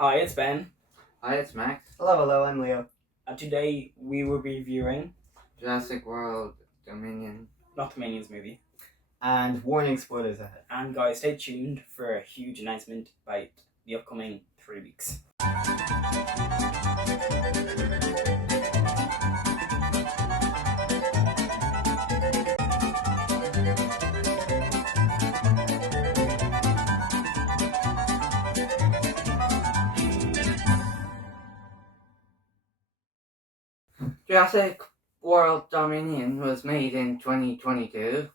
Hi, it's Ben, Hi, it's Max. Hello, I'm Leo. and today we will be reviewing Jurassic World Dominion. not the Minions movie. And warning, spoilers ahead. And guys, stay tuned for a huge announcement about the upcoming 3 weeks. Jurassic World Dominion was made in 2022.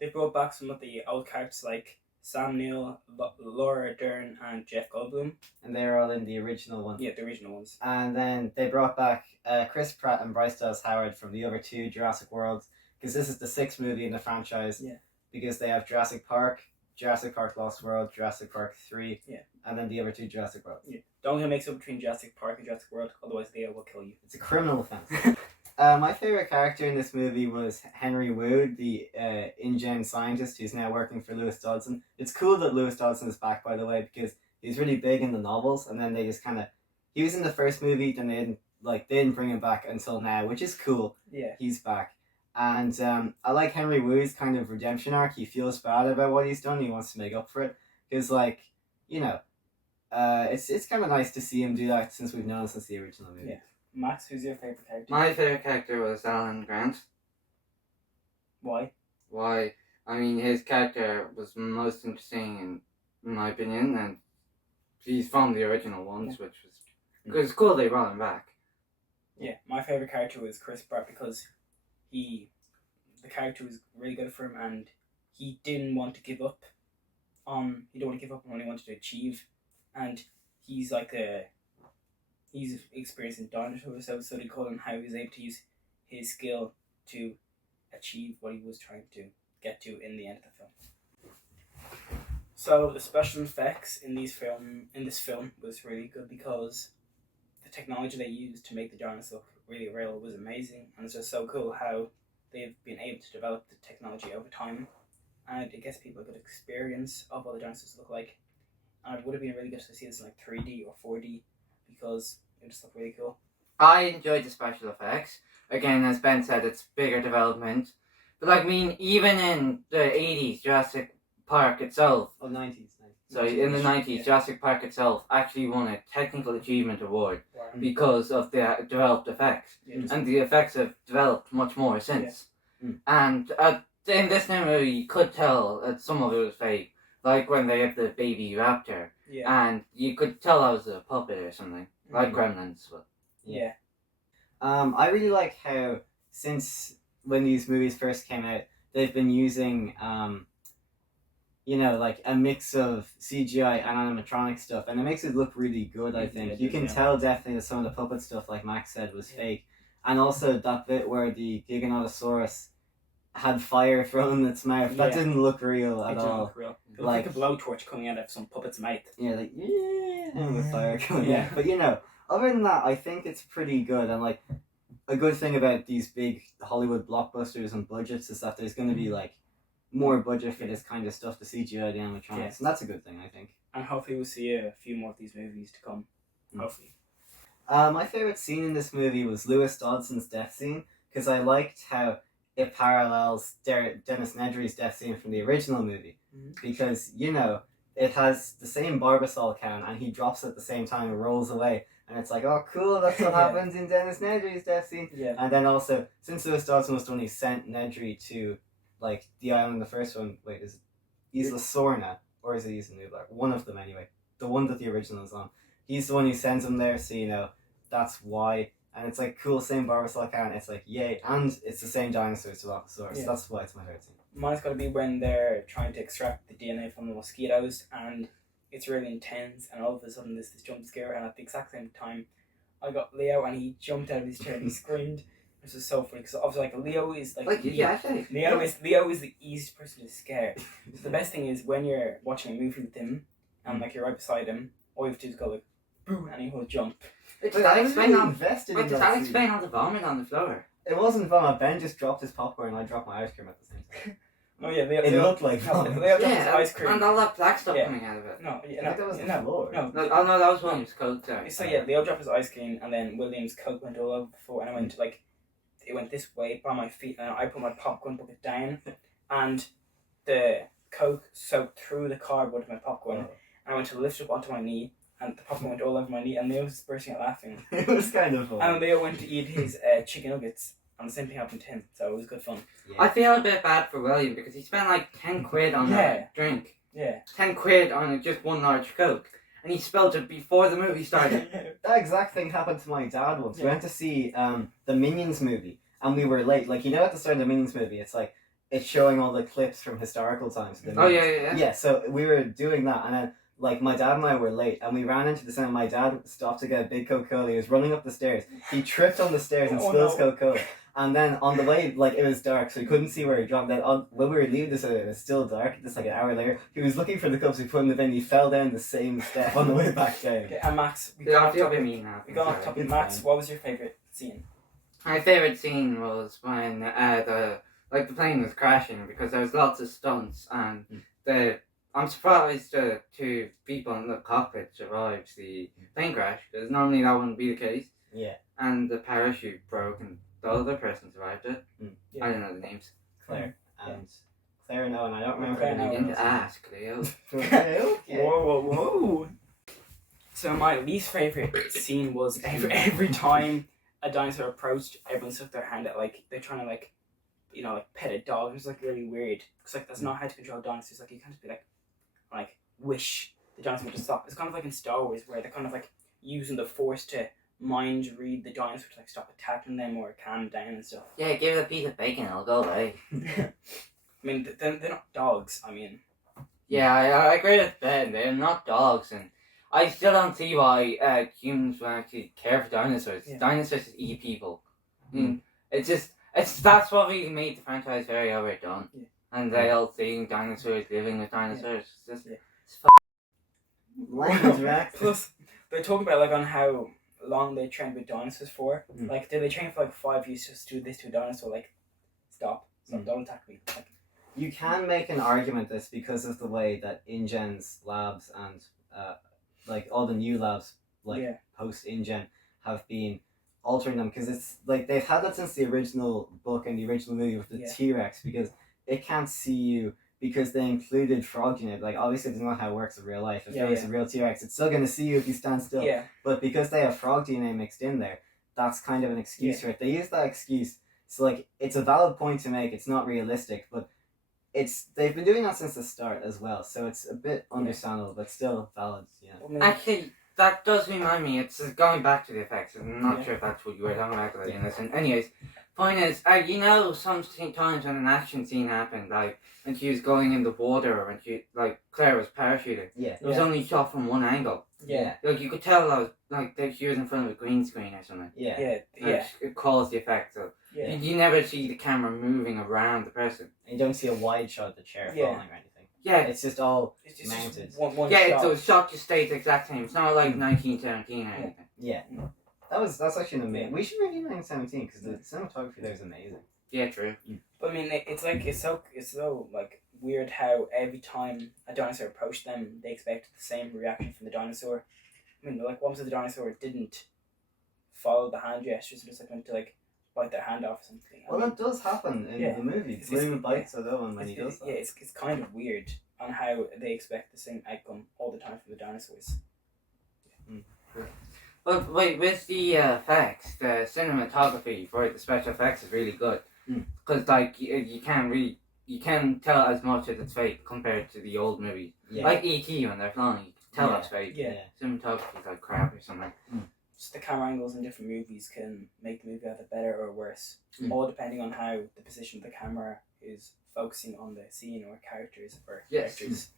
They brought back some of the old characters like Sam Neill, Laura Dern, and Jeff Goldblum. And they're all in the original one. Yeah, the original ones. And then they brought back Chris Pratt and Bryce Dallas Howard from the other two Jurassic Worlds, because this is the sixth movie in the franchise. Yeah. Because they have Jurassic Park Lost World, Jurassic Park 3, Yeah. and then the other two Jurassic Worlds. Yeah. Don't get mixed up between Jurassic Park and Jurassic World, otherwise Leo will kill you. It's a criminal offense. My favorite character in this movie was Henry Wu, the InGen scientist who's now working for Lewis Dodson. It's cool that Lewis Dodson is back, by the way, because he's really big in the novels, and then they just kind of... He was in the first movie, then they didn't bring him back until now, which is cool. Yeah. He's back. And I like Henry Wu's kind of redemption arc. He feels bad about what he's done. He wants to make up for it. Because, it's kind of nice to see him do that since we've known since the original movie. Yeah. Max, who's your favourite character? My favorite character was Alan Grant. Why? Why? I mean, his character was most interesting in my opinion, and he's from the original ones, which was it's cool they brought him back. Yeah, my favourite character was Chris Pratt because the character was really good for him, and he didn't want to give up on what he wanted to achieve, and he's experienced in dinosaurs, so they call him how he was able to use his skill to achieve what he was trying to get to in the end of the film. So the special effects in this film was really good because the technology they used to make the dinosaurs look really real was amazing, and it's just so cool how they've been able to develop the technology over time, and it gives people a good experience of what the dinosaurs look like. And it would have been really good to see this in like 3D or 4D because it just looked really cool. I enjoyed the special effects. Again, as Ben said, it's bigger development. But even in the 80s, Jurassic Park itself... Oh, 90s. Sorry, in the 90s, yeah. Jurassic Park itself actually won a Technical Achievement Award Wow. because of the developed effects. Yeah, And the effects have developed much more since. Yeah. And in this new movie, you could tell that some of it was fake. Like when they had the baby raptor. yeah. And you could tell that was a puppet or something. Like Gremlins. But Yeah. I really like how, since when these movies first came out, they've been using, a mix of CGI and animatronic stuff, and it makes it look really good, I think. Yeah, You can tell definitely that some of the puppet stuff, like Max said, was fake. And also that bit where the Giganotosaurus had fire thrown in its mouth, that didn't look real at It didn't all. look real. It looked like a blowtorch coming out of some puppet's mouth. Yeah, and with fire coming Yeah. out. But other than that, I think it's pretty good. And a good thing about these big Hollywood blockbusters and budgets is that there's going to be more budget for this kind of stuff, the CGI, the animatronics, and that's a good thing, I think. And hopefully we'll see a few more of these movies to come. Hopefully. My favorite scene in this movie was Lewis Dodson's death scene, because I liked how it parallels Dennis Nedry's death scene from the original movie. Because, it has the same Barbasol can, and he drops it at the same time and rolls away. And it's like, oh, cool, that's what happens in Dennis Nedry's death scene. Yeah. And then also, since Lewis Dodson was the one who sent Nedry to, the island, the first one, is it Isla Sorna? Or is it Isla Nublar? One of them, anyway. The one that the original is on. He's the one who sends him there, so, that's why. And it's cool, same Barbasol can. It's yay. And it's the same dinosaur, Dilophosaurus. Yeah. That's why it's my favorite scene. Mine's got to be when they're trying to extract the DNA from the mosquitoes, and it's really intense, and all of a sudden there's this jump scare, and at the exact same time, I got Leo, and he jumped out of his chair and he screamed. This is so funny, because obviously, Leo is Leo is the easiest person to scare. So the best thing is when you're watching a movie with him, and you're right beside him, all you have to do is go boo, and he will jump. Does that explain all the vomit on the floor? It wasn't vomit. Ben just dropped his popcorn and I dropped my ice cream at the same time. Oh yeah, It looked like no, vomit. they all dropped his Yeah, ice cream. and all that black stuff Yeah. coming out of it. No, I yeah, think that was no, the no, floor. no. No, oh no, that was William's coat. Sorry. So yeah, Leo dropped his ice cream, and then William's Coke went all over the floor, and I went like, it went this way by my feet, and I put my popcorn bucket down, and the Coke soaked through the cardboard of my popcorn, and I went to lift it up onto my knee, and the popcorn went all over my knee, and Leo was bursting out laughing. It was kind of fun. And Leo went to eat his chicken nuggets, and the same thing happened to him, so it was good fun. Yeah. I feel a bit bad for William because he spent like 10 quid on that drink. Yeah. 10 quid on just one large Coke. And he spilled it before the movie started. That exact thing happened to my dad once. We went to see the Minions movie, and we were late. Like, you know, at the start of the Minions movie, it's like it's showing all the clips from historical times. Of the Oh, Minions. yeah. Yeah, so we were doing that, and then like my dad and I were late, and we ran into the cinema. My dad stopped to get a big Coca-Cola. He was running up the stairs. He tripped on the stairs and Oh, spills no. Coca-Cola. And then on the way, like, it was dark, so he couldn't see where he dropped. Then when we were leaving this, it was still dark. Just like an hour later, he was looking for the cups. We put in the bin. He fell down the same step on the way back down. Okay, and Max, we Yeah, got I off feel a topic. bit mean now. We got off topic. Max, fine. what was your favourite scene? My favourite scene was when the plane was crashing because there was lots of stunts and I'm surprised the two people in the cockpit survived the plane crash because normally that wouldn't be the case. Yeah. And the parachute broke and the other person survived it. Yeah. I don't know the names. Claire and Owen. I don't remember Claire her and You name. didn't ask, Leo. Okay. Whoa. So my least favourite scene was every time a dinosaur approached, everyone stuck their hand out like they're trying to like, you know, like pet a dog. It was like really weird because like that's not how to control dinosaurs. Like you can't just be like wish the dinosaur to stop. It's kind of like in Star Wars where they're kind of like using the Force to mind read the dinosaur to like stop attacking them or calm down and stuff. Yeah, give it a piece of bacon, it'll go away. I mean, they're not dogs. I mean, Yeah, I agree with Ben. They're not dogs, and I still don't see why humans would actually care for dinosaurs. Yeah. Dinosaurs just eat people. That's what really made the franchise very overdone. Yeah. And they all seeing dinosaurs, living with dinosaurs. It's just, Language, Max. plus they're talking about like on how long they trained with dinosaurs for. Like, did they train for like 5 years just to do this to a dinosaur? Like, stop, don't attack me. Like, You can make an argument this because of the way that InGen's labs and like all the new labs like post InGen have been altering them because it's like they've had that since the original book and the original movie with the T-Rex because it can't see you because they included frog in it. Like obviously it's not how it works in real life. If there was a real T-Rex, it's still gonna see you if you stand still. Yeah. But because they have frog DNA mixed in there, that's kind of an excuse for it. They use that excuse. So like it's a valid point to make. It's not realistic, but they've been doing that since the start as well, so it's a bit understandable, but still valid. Yeah. Actually, that does remind me. It's going back to the effects. I'm not sure if that's what you were talking about. Like, listen. Anyways, point is, you know, sometimes when an action scene happened, like when she was going in the water, or when Claire was parachuting, it was only shot from one angle. Yeah. Like you could tell that was that she was in front of a green screen or something. Yeah. It caused the effect. So you never see the camera moving around the person. And you don't see a wide shot of the chair falling or anything. Yeah, it's just all it's just mounted. One yeah, shot. so the shot just stays the exact same. It's not like 1917 or anything. Yeah. That's actually amazing. We should review 1917 because the cinematography there is amazing. Yeah, true. But I mean, it's so like weird how every time a dinosaur approached them, they expected the same reaction from the dinosaur. I mean, like, what was it the dinosaur didn't follow the hand gestures and just like went to like bite their hand off or something? Well, that does happen in the movie. Blue bites the other one when he does that. Yeah, it's kind of weird on how they expect the same outcome all the time from the dinosaurs. But wait, with the effects, the cinematography for the special effects is really good. Because like you can tell as much as it's fake compared to the old movies. Yeah. Like E.T. when they're flying, you can tell it's fake. Yeah. Cinematography is like crap or something. Just the camera angles in different movies can make the movie either better or worse, all depending on how the position of the camera is focusing on the scene or characters or characters.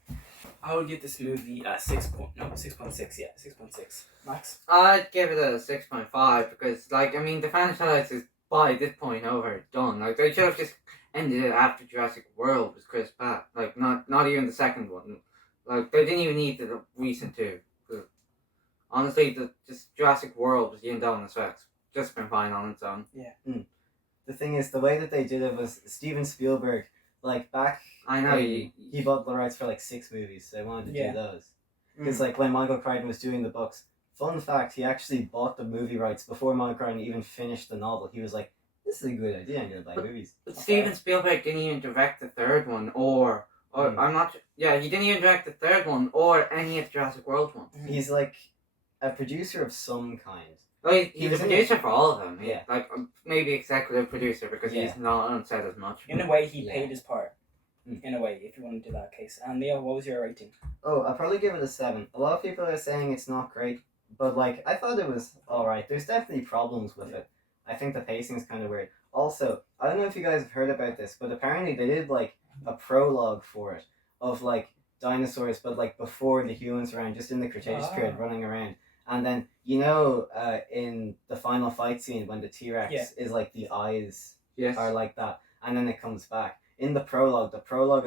I would give this movie a 6.6. Yeah, 6.6. Max? I'd give it a 6.5 because, like, I mean, the franchise is by this point overdone. Like, they should have just ended it after Jurassic World with Chris Pratt. Like, not even the second one. Like, they didn't even need the recent two. Honestly, just Jurassic World was getting done with effects. Just been fine on its own. Yeah. The thing is, the way that they did it was Steven Spielberg Like back, I know he bought the rights for like 6 movies, so I wanted to Yeah. do those. Because like when Michael Crichton was doing the books, fun fact, he actually bought the movie rights before Michael Crichton even finished the novel. He was like, "This is a good idea. I'm gonna buy movies." But Steven Spielberg didn't even direct the third one, or I'm not. Yeah, he didn't even direct the third one or any of the Jurassic World ones. He's like a producer of some kind. Like He he's was a in producer for all of them. Yeah. Like maybe executive producer because Yeah. he's not on set as much. In a way, he Yeah. paid his part. In a way, if you want to do that case. And Leo, what was your rating? Oh, I'll probably give it a 7. A lot of people are saying it's not great, but like I thought it was alright. There's definitely problems with it. I think the pacing is kind of weird. Also, I don't know if you guys have heard about this, but apparently they did like a prologue for it of like dinosaurs, but like before the humans around, just in the Cretaceous period, running around. And then in the final fight scene when the T-Rex is like the eyes are like that, and then it comes back. In the prologue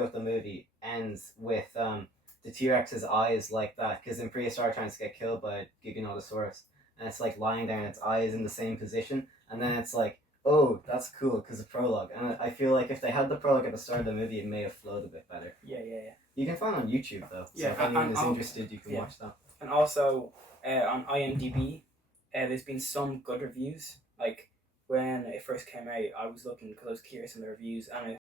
of the movie ends with the T-Rex's eyes like that, because in prehistoric times it get killed by a Giganotosaurus, and it's like lying there and its eyes in the same position, and then it's like, oh, that's cool because the prologue. And I feel like if they had the prologue at the start of the movie, it may have flowed a bit better. Yeah. You can find it on YouTube though, so Yeah, if anyone is and- interested, you can watch that. And also, on IMDb, there's been some good reviews. Like, when it first came out, I was looking because I was curious in the reviews, and